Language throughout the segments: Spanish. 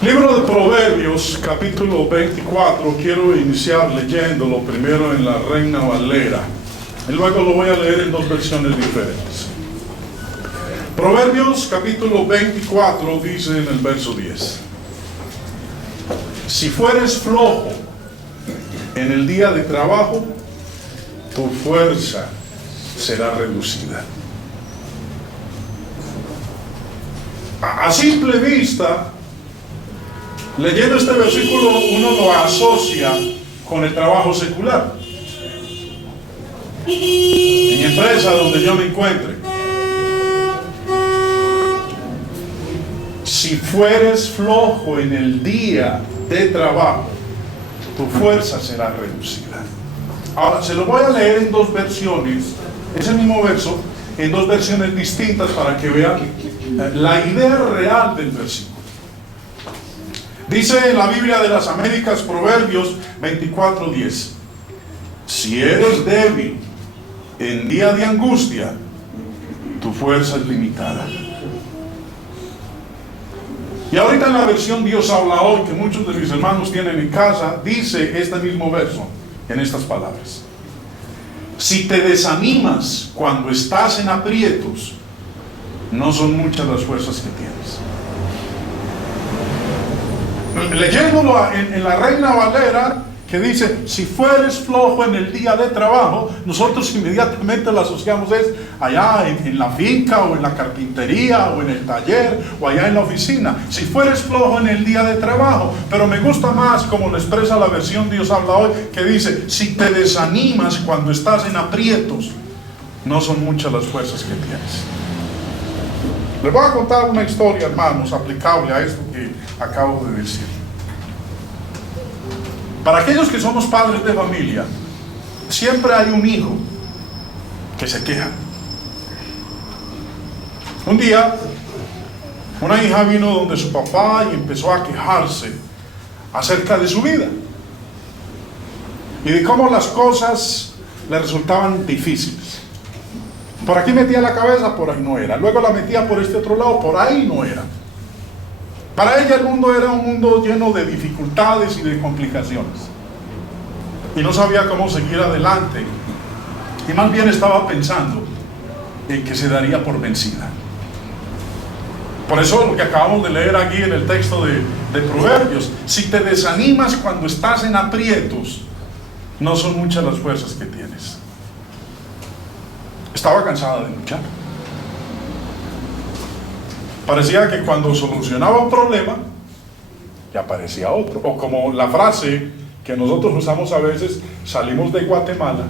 Libro de Proverbios, capítulo 24, quiero iniciar leyéndolo primero en la Reina Valera, y luego lo voy a leer en dos versiones diferentes. Proverbios, capítulo 24, dice en el verso 10: si fueres flojo en el día de trabajo, tu fuerza será reducida. A simple vista, leyendo este versículo, uno lo asocia con el trabajo secular. En mi empresa, donde yo me encuentre, si fueres flojo en el día de trabajo, tu fuerza será reducida. Ahora, se lo voy a leer en dos versiones, ese mismo verso, en dos versiones distintas para que vean la idea real del versículo. Dice en la Biblia de las Américas, Proverbios 24:10: si eres débil en día de angustia, tu fuerza es limitada. Y ahorita en la versión Dios habla hoy, que muchos de mis hermanos tienen en casa, dice este mismo verso en estas palabras: si te desanimas cuando estás en aprietos, no son muchas las fuerzas que tienes. Leyéndolo en la Reina Valera, que dice, si fueres flojo en el día de trabajo, nosotros inmediatamente lo asociamos es allá en la finca, o en la carpintería, o en el taller, o allá en la oficina. Si fueres flojo en el día de trabajo. Pero me gusta más como lo expresa la versión Dios habla hoy, que dice, si te desanimas cuando estás en aprietos, no son muchas las fuerzas que tienes. Les voy a contar una historia, hermanos, aplicable a esto que acabo de decir. Para aquellos que somos padres de familia, siempre hay un hijo que se queja. Un día, una hija vino donde su papá y empezó a quejarse acerca de su vida y de cómo las cosas le resultaban difíciles. Por aquí metía la cabeza, por ahí no era. Luego la metía por este otro lado, por ahí no era. Para ella el mundo era un mundo lleno de dificultades y de complicaciones. Y no sabía cómo seguir adelante. Y más bien estaba pensando en que se daría por vencida. Por eso lo que acabamos de leer aquí en el texto de Proverbios: si te desanimas cuando estás en aprietos, no son muchas las fuerzas que tienes. Estaba cansada de luchar. Parecía que cuando solucionaba un problema, ya aparecía otro. O como la frase que nosotros usamos a veces: salimos de Guatemala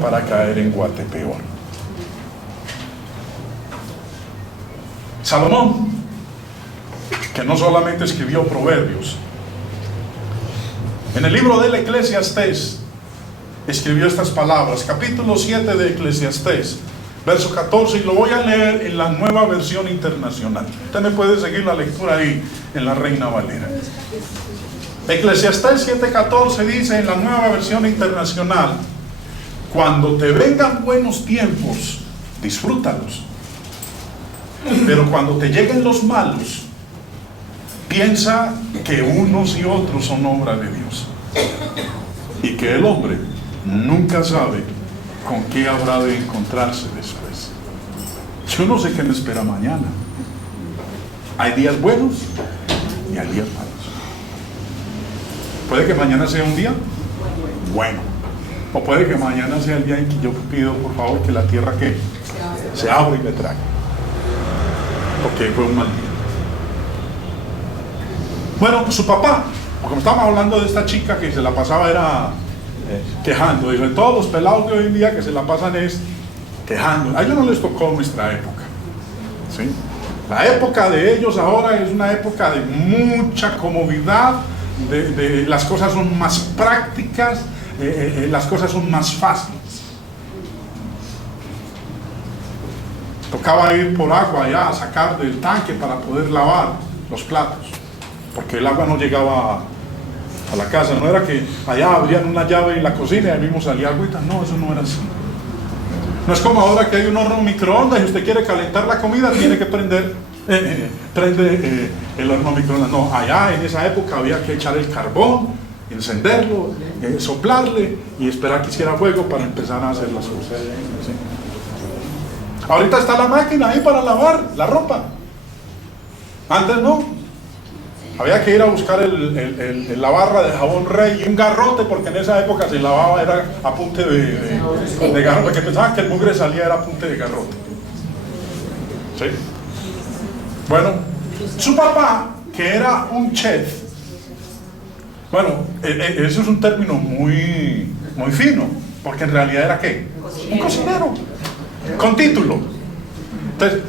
para caer en Guatepeor. Salomón, que no solamente escribió Proverbios, en el libro del Eclesiastés escribió estas palabras, capítulo 7 de Eclesiastés, verso 14, y lo voy a leer en la Nueva Versión Internacional. Usted me puede seguir la lectura ahí en la Reina Valera. Eclesiastés 7:14 dice en la Nueva Versión Internacional: cuando te vengan buenos tiempos, disfrútalos, pero cuando te lleguen los malos, piensa que unos y otros son obra de Dios, y que el hombre nunca sabe con qué habrá de encontrarse después. Yo no sé qué me espera mañana. Hay días buenos y hay días malos. Puede que mañana sea un día bueno, o puede que mañana sea el día en que yo pido por favor que la tierra que se abra y me trague, porque fue un mal día. Bueno, su papá, como estamos hablando de esta chica que se la pasaba era quejando, digo, todos los pelados de hoy en día que se la pasan es quejando. A ellos no les tocó nuestra época, ¿sí? La época de ellos ahora es una época de mucha comodidad, las cosas son más prácticas, las cosas son más fáciles. Tocaba ir por agua allá a sacar del tanque para poder lavar los platos, porque el agua no llegaba a la casa. No era que allá abrían una llave en la cocina y ahí mismo salía agüita. No, eso no era así. No es como ahora que hay un horno microondas y usted quiere calentar la comida, tiene que prender prende el horno microondas. No, allá en esa época había que echar el carbón, encenderlo, soplarle y esperar que hiciera fuego para empezar a hacer las cosas. ¿Sí? Ahorita está la máquina ahí para lavar la ropa. Antes no. Había que ir a buscar la barra de jabón Rey y un garrote, porque en esa época se lavaba era a punte de garrote, porque pensaban que el mugre salía era a punte de garrote. ¿Sí? Bueno, su papá, que era un chef, bueno, eso es un término muy fino, porque en realidad era ¿qué? Un cocinero, con título. Entonces,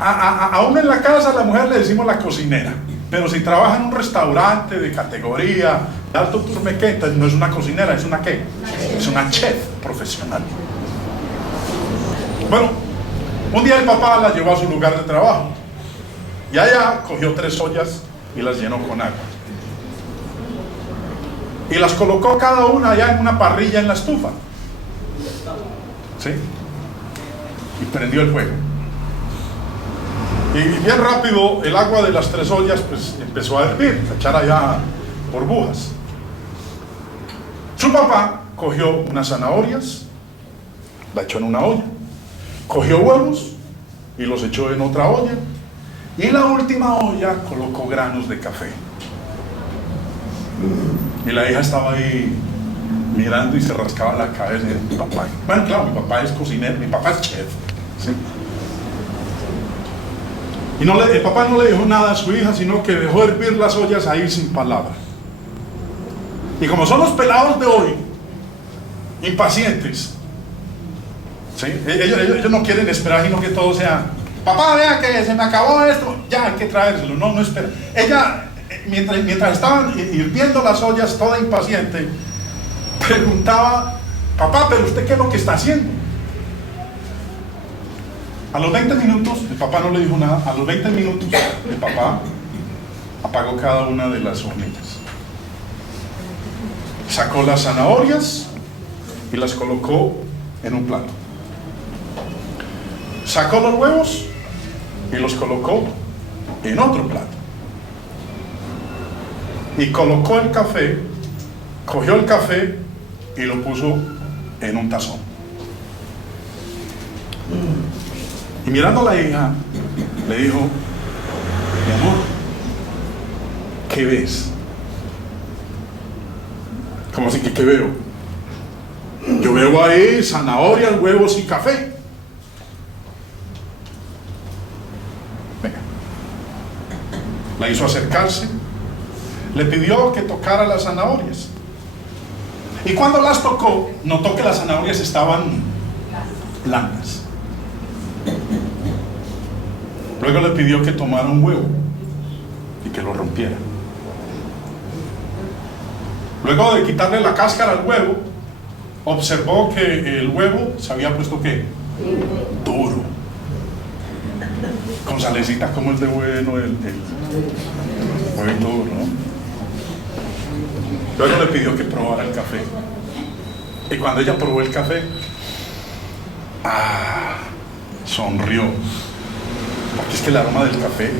aún en la casa a la mujer le decimos la cocinera. Pero si trabaja en un restaurante de categoría, de alto turmequé, entonces no es una cocinera, es una ¿qué? Es una chef profesional. Bueno, un día el papá la llevó a su lugar de trabajo y allá cogió 3 ollas y las llenó con agua. Y las colocó cada una allá en una parrilla en la estufa. ¿Sí? Y prendió el fuego. Y bien rápido el agua de las 3 ollas pues empezó a hervir, a echar allá burbujas. Su papá cogió unas zanahorias, la echó en una olla, cogió huevos y los echó en otra olla, y en la última olla colocó granos de café. Y la hija estaba ahí mirando y se rascaba la cabeza y decía, papá. Bueno, claro, mi papá es cocinero, mi papá es chef, ¿sí? Y el papá no le dijo nada a su hija, sino que dejó hervir las ollas ahí sin palabra. Y como son los pelados de hoy, impacientes, ¿sí? Ellos no quieren esperar, sino que todo sea, papá, vea que se me acabó esto, ya hay que traérselo, no espera. Ella, mientras estaban hirviendo las ollas, toda impaciente, preguntaba, papá, pero usted qué es lo que está haciendo. A los 20 minutos, el papá no le dijo nada. A los 20 minutos, el papá apagó cada una de las hornillas. Sacó las zanahorias y las colocó en un plato. Sacó los huevos y los colocó en otro plato. Y colocó el café, cogió el café y lo puso en un tazón. Y mirando a la hija, le dijo, mi amor, ¿qué ves? ¿Cómo así que qué veo? Yo veo ahí zanahorias, huevos y café. Venga. La hizo acercarse, le pidió que tocara las zanahorias. Y cuando las tocó, notó que las zanahorias estaban blancas. Luego le pidió que tomara un huevo y que lo rompiera. Luego de quitarle la cáscara al huevo, observó que el huevo se había puesto ¿qué? Duro. Con salecita como el de bueno, el huevito duro, ¿no? Luego le pidió que probara el café. Y cuando ella probó el café, sonrió. Porque es que el aroma del café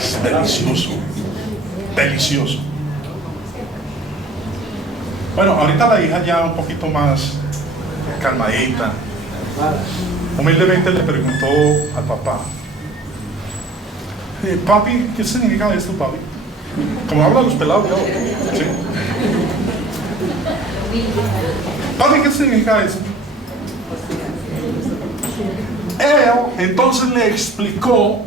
es delicioso, delicioso. Bueno, ahorita la hija ya un poquito más calmadita, humildemente le preguntó al papá, papi, ¿qué significa esto, papi? Como hablan los pelados, ¿no? ¿Sí? Papi, ¿qué significa esto? Él entonces le explicó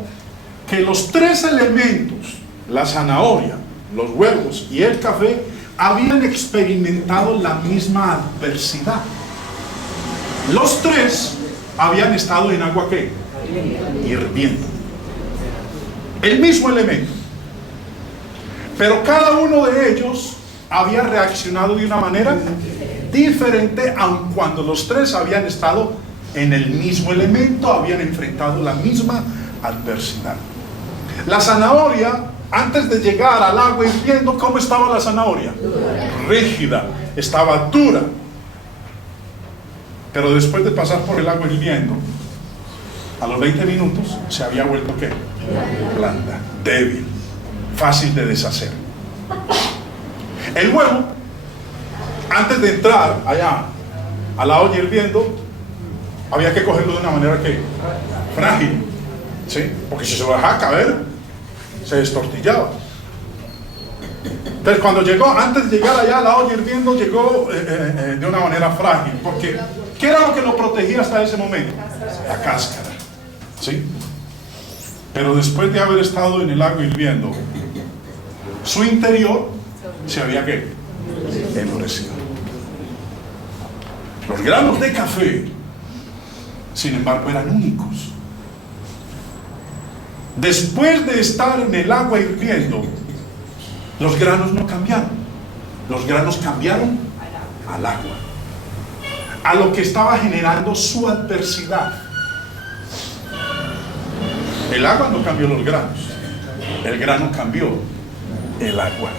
que los 3 elementos, la zanahoria, los huevos y el café, habían experimentado la misma adversidad. Los 3 habían estado en agua ¿qué? Hirviendo. El mismo elemento. Pero cada uno de ellos había reaccionado de una manera diferente, aun cuando los 3 habían estado en el mismo elemento, habían enfrentado la misma adversidad. La zanahoria, antes de llegar al agua hirviendo, ¿cómo estaba la zanahoria? Rígida, estaba dura. Pero después de pasar por el agua hirviendo, a los 20 minutos se había vuelto ¿qué? blanda, débil, fácil de deshacer. El huevo, antes de entrar allá a la olla hirviendo, había que cogerlo de una manera que frágil, ¿sí? Porque si se lo dejaba caer, se destortillaba. Entonces cuando llegó, antes de llegar allá a la olla hirviendo, llegó de una manera frágil, porque ¿qué era lo que lo protegía hasta ese momento? La cáscara, ¿sí? Pero después de haber estado en el agua hirviendo, su interior se había ¿qué? Endurecido. Los granos de café, sin embargo, eran únicos. Después de estar en el agua hirviendo, los granos no cambiaron. Los granos cambiaron al agua, a lo que estaba generando su adversidad. El agua no cambió los granos, el grano cambió el agua.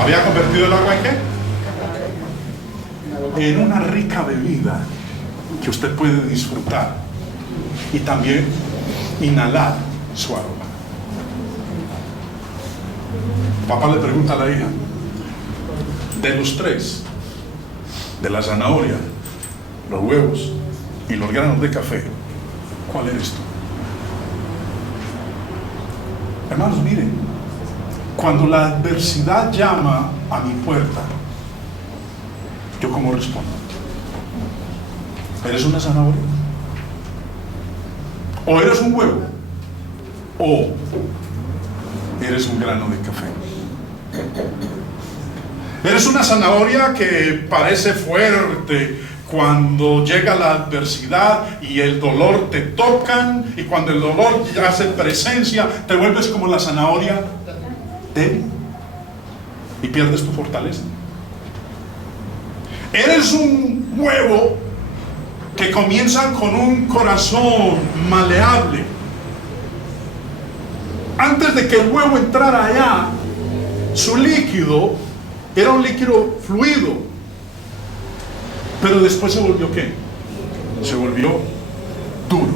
¿Había convertido el agua en qué? En una rica bebida que usted puede disfrutar y también inhalar su aroma. Papá le pregunta a la hija, de los tres, de la zanahoria, los huevos y los granos de café, ¿cuál eres tú? Hermanos, miren, cuando la adversidad llama a mi puerta, ¿yo cómo respondo? ¿Eres una zanahoria? ¿O eres un huevo? ¿O eres un grano de café? Eres una zanahoria que parece fuerte cuando llega la adversidad y el dolor te tocan, y cuando el dolor ya hace presencia, te vuelves como la zanahoria débil y pierdes tu fortaleza. Eres un huevo que comienza con un corazón maleable. Antes de que el huevo entrara allá, su líquido era un líquido fluido, pero después se volvió ¿qué? Se volvió duro.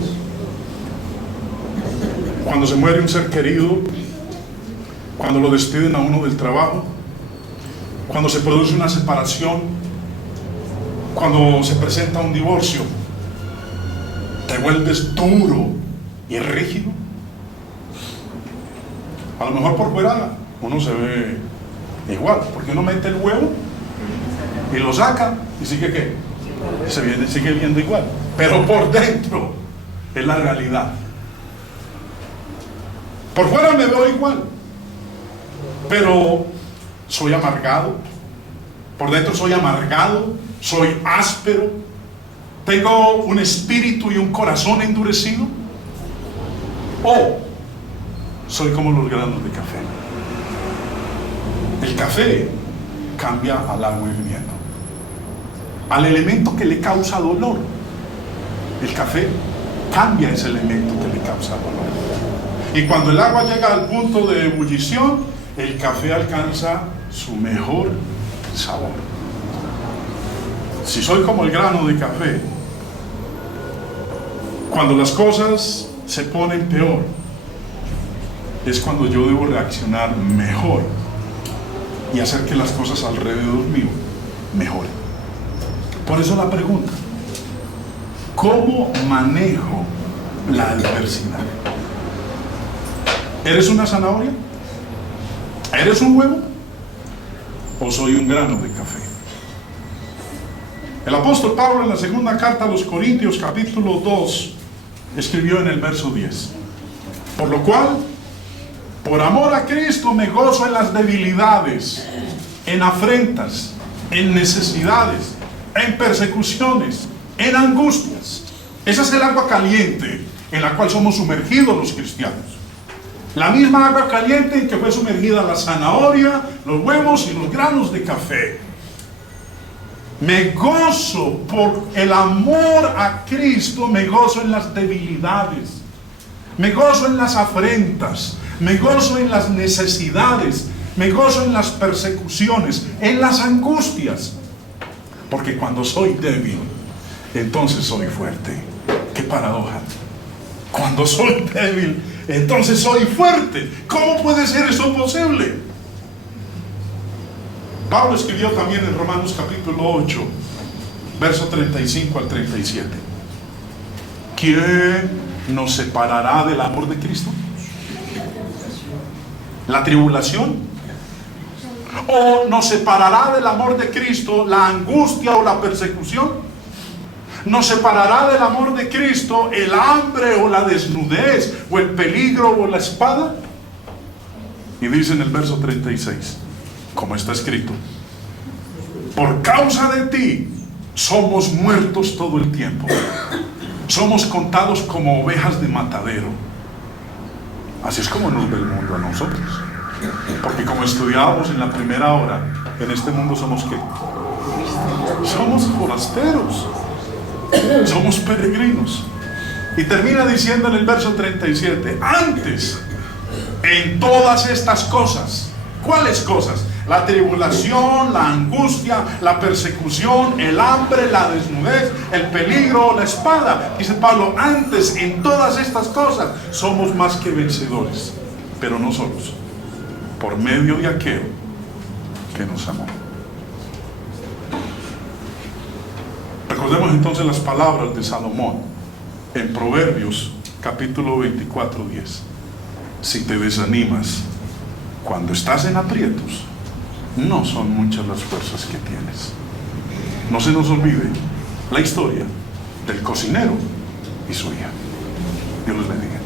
Cuando se muere un ser querido, cuando lo despiden a uno del trabajo, cuando se produce una separación, cuando se presenta un divorcio, te vuelves duro y rígido. A lo mejor por fuera uno se ve igual, porque uno mete el huevo y lo saca y sigue ¿qué? Sigue viendo igual, pero por dentro es la realidad. Por fuera me veo igual, pero soy amargado, por dentro soy amargado, soy áspero, tengo un espíritu y un corazón endurecido, o soy como los granos de café. El café cambia al agua hirviendo, al elemento que le causa dolor. El café cambia ese elemento que le causa dolor. Y cuando el agua llega al punto de ebullición, el café alcanza su mejor sabor. Si soy como el grano de café, cuando las cosas se ponen peor, es cuando yo debo reaccionar mejor y hacer que las cosas alrededor mío mejoren. Por eso la pregunta: ¿cómo manejo la adversidad? ¿Eres una zanahoria? ¿Eres un huevo? ¿O soy un grano de café? El apóstol Pablo, en la segunda carta a los Corintios, capítulo 2, escribió en el verso 10: por lo cual, por amor a Cristo me gozo en las debilidades, en afrentas, en necesidades, en persecuciones, en angustias. Esa es el agua caliente en la cual somos sumergidos los cristianos. La misma agua caliente en que fue sumergida la zanahoria, los huevos y los granos de café. Me gozo por el amor a Cristo, me gozo en las debilidades, me gozo en las afrentas, me gozo en las necesidades, me gozo en las persecuciones, en las angustias. Porque cuando soy débil, entonces soy fuerte. ¡Qué paradoja! Cuando soy débil, entonces soy fuerte. ¿Cómo puede ser eso posible? Pablo escribió también en Romanos capítulo 8, verso 35 al 37. ¿Quién nos separará del amor de Cristo? ¿La tribulación? ¿O nos separará del amor de Cristo la angustia o la persecución? ¿Nos separará del amor de Cristo el hambre o la desnudez o el peligro o la espada? Y dice en el verso 36, como está escrito: por causa de ti somos muertos todo el tiempo, somos contados como ovejas de matadero. Así es como nos ve el mundo a nosotros, porque como estudiábamos en la primera hora, en este mundo somos ¿qué? Somos forasteros, somos peregrinos. Y termina diciendo en el verso 37, antes, en todas estas cosas. ¿Cuáles cosas? La tribulación, la angustia, la persecución, el hambre, la desnudez, el peligro, la espada. Dice Pablo, antes en todas estas cosas somos más que vencedores, pero no solos, por medio de aquel que nos amó. Recordemos entonces las palabras de Salomón en Proverbios capítulo 24:10. Si te desanimas cuando estás en aprietos, no son muchas las fuerzas que tienes. No se nos olvide la historia del cocinero y su hija. Dios les bendiga.